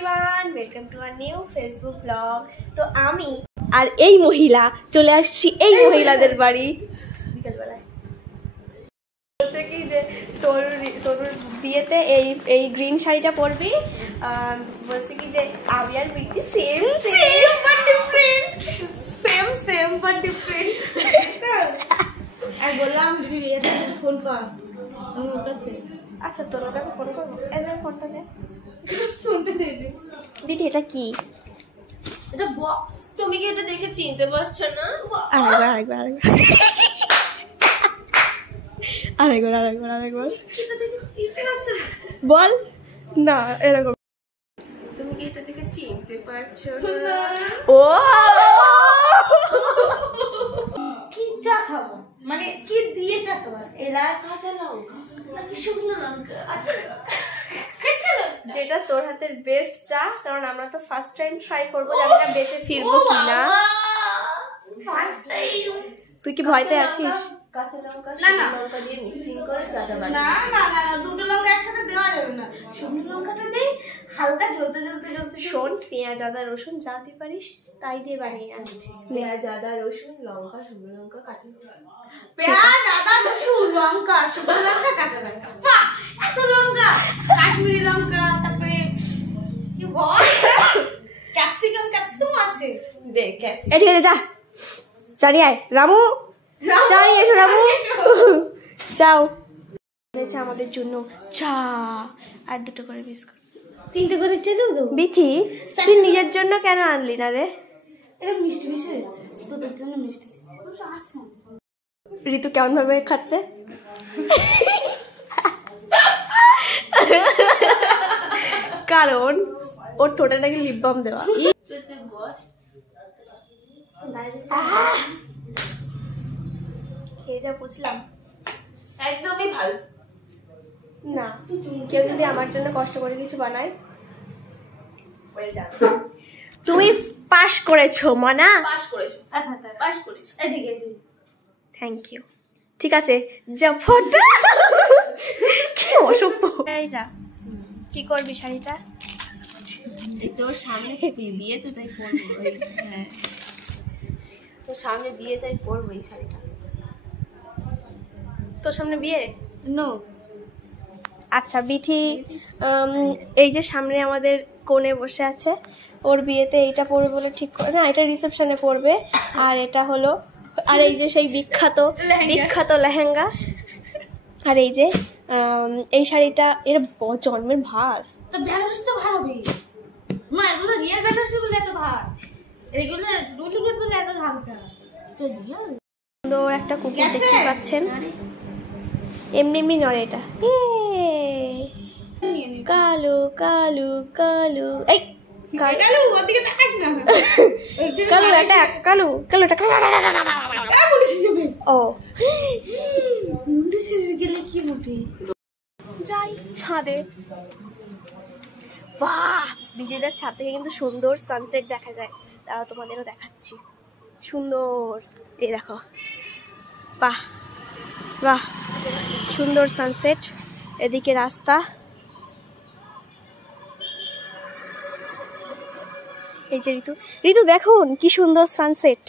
Everyone, welcome to our new Facebook blog. তো আমি আর এই মহিলা চলে আসছি এই মহিলাদের বাড়ি বিকেলবেলায়। বলছে কি যে তোর বিয়েতে এই গ্রিন শাড়িটা পরবি। বলছে কি যে আমি আর Vicky same same but different, same same but different. আর বললাম এটা ফোন কর আমার কাছে। আচ্ছা তোর কাছে ফোন করবো, এদের ফোনটা দে। ফোনটা দে দে। দিদি এটা কি? এটা বক্স। তুমি কি এটা দেখে চিনতে পারছো না? আরেকবার এটা দেখে চিনতে পারছো না? বল না, এরকম। তুমি কি এটা দেখে চিনতে পারছো না? ও কি চা খাবো, মানে কি দিয়ে চা খাবো? এলাচ, কাঁচা লঙ্কা নাকি শুকনো লঙ্কা? কাঁচা লঙ্কা। যেটা তোর হাতের বেস্ট চা, কারণ আমরা তো ফার্স্ট টাইম ট্রাই করবো, জানি না বেঁচে ফিরবো কিনা। First time. তুই কি ভয়তে আছিস? কাঁচা লঙ্কা শুকনো লঙ্কা দিয়ে মিক্সিং করে চাটা বানাই। না না না না, দুটো লঙ্কা একসাথে দেওয়া যাবে না। শুকনো লঙ্কাটা দেই হালকা জ্বলতে। শোন, পেঁয়াজ আদা রসুন যা দিতে পারিস তাই দিয়ে বানিয়ে আনছি। পেঁয়াজ আদা রসুন লঙ্কা শুকনো লঙ্কা কাঁচা লঙ্কা। পেঁয়াজ আদা রসুন লঙ্কা শুকনো লঙ্কা কাঁচা লঙ্কা। বাহ, এত লঙ্কা! কাশ্মীরি লঙ্কা, তারপরে কি বল, ক্যাপসিকাম আছে। দে ক্যাপসিকাম। ঠিক আছে, যা চালিয়ে আয়। রামু যাই, এসো রামু, যাও। এসে আমাদের জন্য চা আর দুটো করে বিস্কুট। তিনটে করে চেলেও দেবো। বিথি, তুই নিজের জন্য কেন আনলি না রে? এটা মিষ্টি হয়েছে, তোদের জন্য মিষ্টি। আচ্ছা, ঋতু কেমন ভাবে খাচ্ছে? কারণ ওর ঠোঁটে নাকি লিপ বাম দেওয়া। খেয়ে যা বুঝলাম একদমই ভালো না। কেউ যদি আমার জন্য কষ্ট করে কিছু বানায়, তুমি পাস করেছো মনা। পাস করেছো। এদিকে থ্যাংক ইউ। ঠিক আছে, যা ফটো। কি অসভ্য। শাড়িটা কি করবি? শাড়িটা তোর সামনে বিয়ে, তো তাই পরবো। হ্যাঁ, তোর সামনে বিয়ে তাই পরবো এই শাড়িটা। তোর সামনে বিয়ে? নো। আচ্ছা বিথি, এই যে সামনে আমাদের কোণে বসে আছে, ওর বিয়েতে এইটা পরবে বলে ঠিক করে না, এটা রিসেপশনে পরবে। আর এটা হলো, আর এই যে সেই বিখ্যাত লেহেঙ্গা। আর এই যে এই শাড়িটা, এর জন্মের ভার। তো বেনারসি তো ভার হবে মা, এগুলো রিয়েল বেনারসি বলে এত ভার, এগুলো ডুপ্লিকেট বলে এত হালকা। তো রিয়েল সুন্দর একটা কুকুর দেখতে পাচ্ছেন, এমনি নড়ে এটা। কালু কালু কালু, এই কালু ওদিকে তাকাস না। কালু এটা কালু এটা ও মুন্ডে শেষ গেলে কি হবে? যাই ছাদে। বাহ, বিদেদার ছাদ থেকে কিন্তু সুন্দর সানসেট দেখা যায়। তারা তোমাদেরও দেখাচ্ছি, সুন্দর। এই দেখো, বাহ বাহ, সুন্দর সানসেট। এদিকে রাস্তা, এই যে ঋতু দেখুন কি সুন্দর সানসেট।